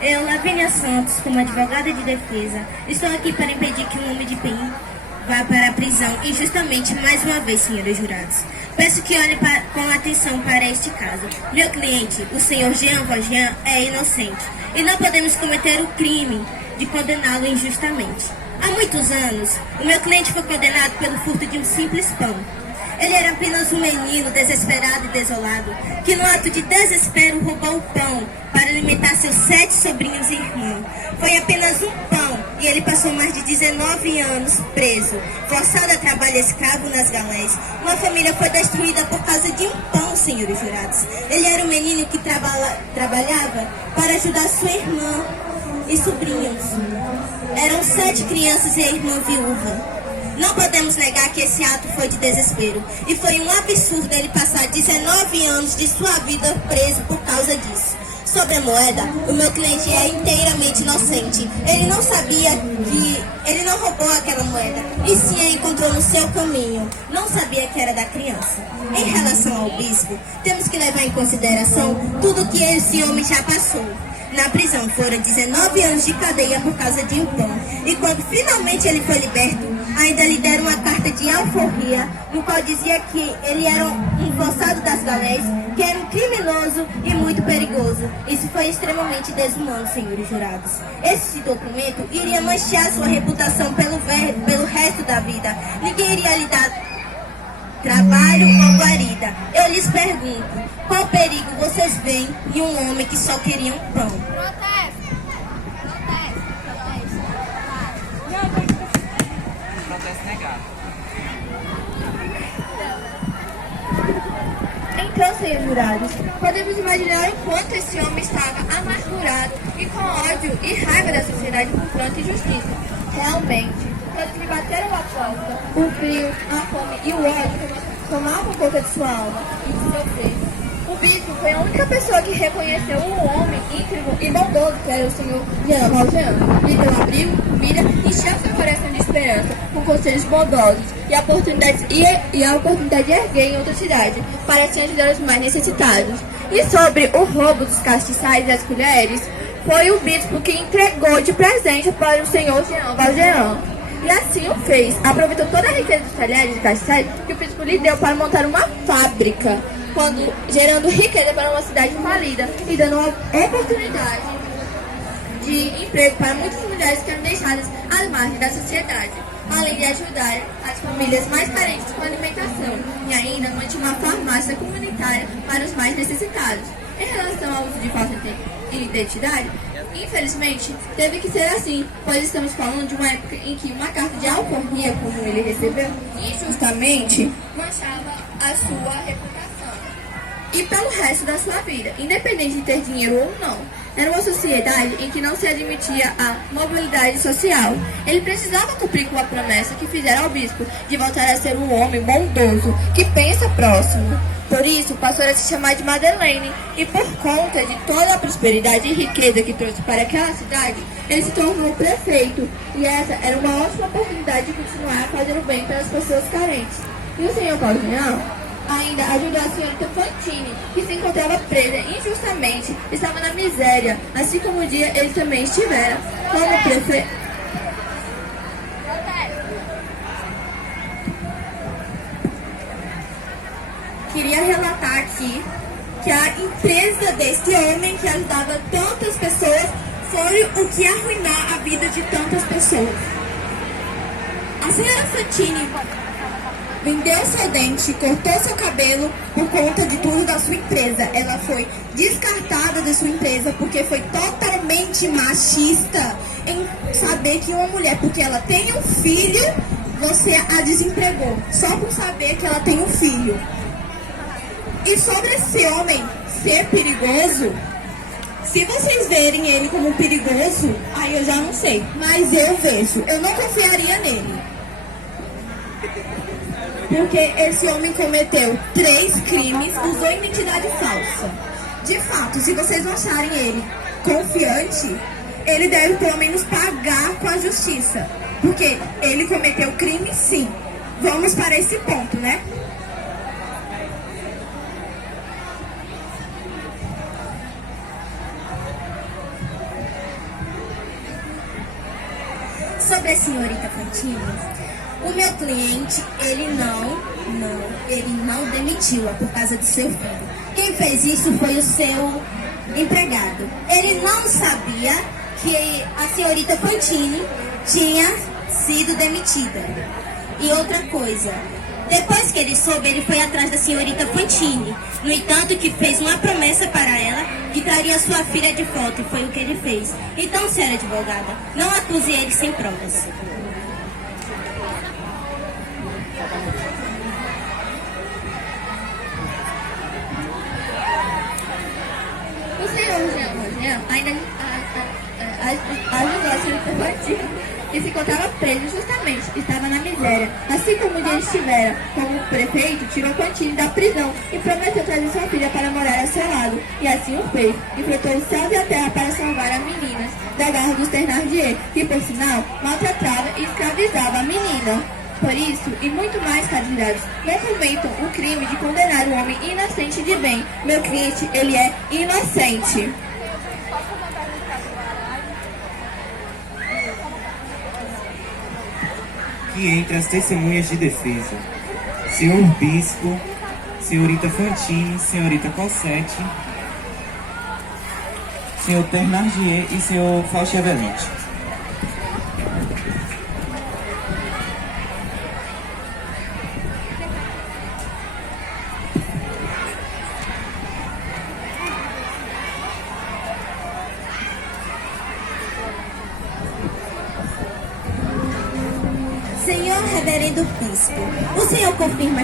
Eu, Lavínia Santos, como advogada de defesa, estou aqui para impedir que um homem de bem vá para a prisão injustamente mais uma vez, senhores jurados. Peço que olhem com atenção para este caso. Meu cliente, o senhor Jean Valjean, é inocente e não podemos cometer o crime de condená-lo injustamente. Há muitos anos, o meu cliente foi condenado pelo furto de um simples pão. Ele era apenas um menino desesperado e desolado, que no ato de desespero roubou o pão para alimentar seus 7 sobrinhos e irmãos. Foi apenas um pão e ele passou mais de 19 anos preso, forçado a trabalho escravo nas galés. Uma família foi destruída por causa de um pão, senhores jurados. Ele era um menino que trabalhava para ajudar sua irmã e sobrinhos. Eram 7 crianças e a irmã viúva. Não podemos negar que esse ato foi de desespero. E foi um absurdo ele passar 19 anos de sua vida preso por causa disso. Sobre a moeda, o meu cliente é inteiramente inocente. Ele não sabia que... Ele não roubou aquela moeda, e sim a encontrou no seu caminho. Não sabia que era da criança. Em relação ao bispo, temos que levar em consideração tudo que esse homem já passou. Na prisão foram 19 anos de cadeia por causa de um pão. E quando finalmente ele foi liberto, ainda lhe deram uma carta de alforria, no qual dizia que ele era um forçado das galés, que era um criminoso e muito perigoso. Isso foi extremamente desumano, senhores jurados. Esse documento iria manchar sua reputação pelo resto da vida. Ninguém iria lhe dar trabalho ou guarida. Eu lhes pergunto, qual perigo vocês veem em um homem que só queria um pão? Protesto! Protesto negado. Então, senhores jurados, podemos imaginar o quanto esse homem estava amargurado e com ódio e raiva da sociedade por tanta injustiça. Realmente, quando lhe bateram a porta, o frio, a fome e o ódio tomavam conta de sua alma e de seu ser. O bispo foi a única pessoa que reconheceu o homem íntegro e bondoso que era o senhor Jean Valjean. Lhe deu abrigo, comida e encheu seu coração de esperança com conselhos bondosos e a oportunidade de erguer em outra cidade para assim ajudar os mais necessitados. E sobre o roubo dos castiçais e das colheres, foi o bispo que entregou de presente para o senhor Jean Valjean. E assim o fez. Aproveitou toda a riqueza dos talheres e castiçais que o bispo lhe deu para montar uma fábrica, gerando riqueza para uma cidade falida e dando uma oportunidade de emprego para muitas mulheres que eram deixadas às margens da sociedade, além de ajudar as famílias mais carentes com alimentação e ainda mantinha uma farmácia comunitária para os mais necessitados. Em relação ao uso de falsa identidade, infelizmente, teve que ser assim, pois estamos falando de uma época em que uma carta de alforria, como ele recebeu, injustamente manchava a sua reputação e pelo resto da sua vida, independente de ter dinheiro ou não. Era uma sociedade em que não se admitia a mobilidade social. Ele precisava cumprir com a promessa que fizeram ao bispo de voltar a ser um homem bondoso, que pensa próximo. Por isso, passou a se chamar de Madeleine, e por conta de toda a prosperidade e riqueza que trouxe para aquela cidade, ele se tornou prefeito, e essa era uma ótima oportunidade de continuar a fazer o bem pelas pessoas carentes. E o senhor Valjean ainda ajudou a senhorita Fantine, que se encontrava presa injustamente, estava na miséria, assim como um dia ele também estivera como prefeito. Queria relatar aqui que a empresa desse homem que ajudava tantas pessoas foi o que arruinar a vida de tantas pessoas. A senhora Fantine vendeu seu dente, cortou seu cabelo por conta de tudo da sua empresa. Ela foi descartada da sua empresa porque foi totalmente machista em saber que uma mulher, porque ela tem um filho, você a desempregou só por saber que ela tem um filho. E sobre esse homem ser perigoso, se vocês verem ele como perigoso, aí eu já não sei, mas eu vejo, eu não confiaria nele. Porque esse homem cometeu 3 crimes, usou identidade falsa. De fato, se vocês não acharem ele confiante, ele deve pelo menos pagar com a justiça. Porque ele cometeu crime, sim. Vamos para esse ponto, né? sobre a senhorita Fantini, o meu cliente, ele não demitiu-a por causa do seu filho. Quem fez isso foi o seu empregado. Ele não sabia que a senhorita Fantini tinha sido demitida. E outra coisa, depois que ele soube, ele foi atrás da senhorita Fantini. No entanto, que fez uma promessa para ela que traria sua filha de volta, e foi o que ele fez. Então, senhora advogada, não acuse ele sem provas. O senhor Jean ainda ajudou a senhorita Fantini, que se encontrava preso injustamente, estava na miséria. Assim como ele estivera como prefeito, tirou Fantini da prisão e prometeu trazer sua filha para morar ao seu lado. E assim o fez. Enfrentou o céu e a terra para salvar as meninas da garra dos Thénardier, que por sinal maltratava e escravizava a menina. Por isso, e muito mais, caros jurados, não cometam o crime de condenar um homem inocente de bem. Meu cliente, ele é inocente. Que entre as testemunhas de defesa, senhor Bispo, senhorita Fantini, senhorita Cossetti, senhor Thénardier e senhor Fauchevelente. Senhor Reverendo Bispo, o senhor confirma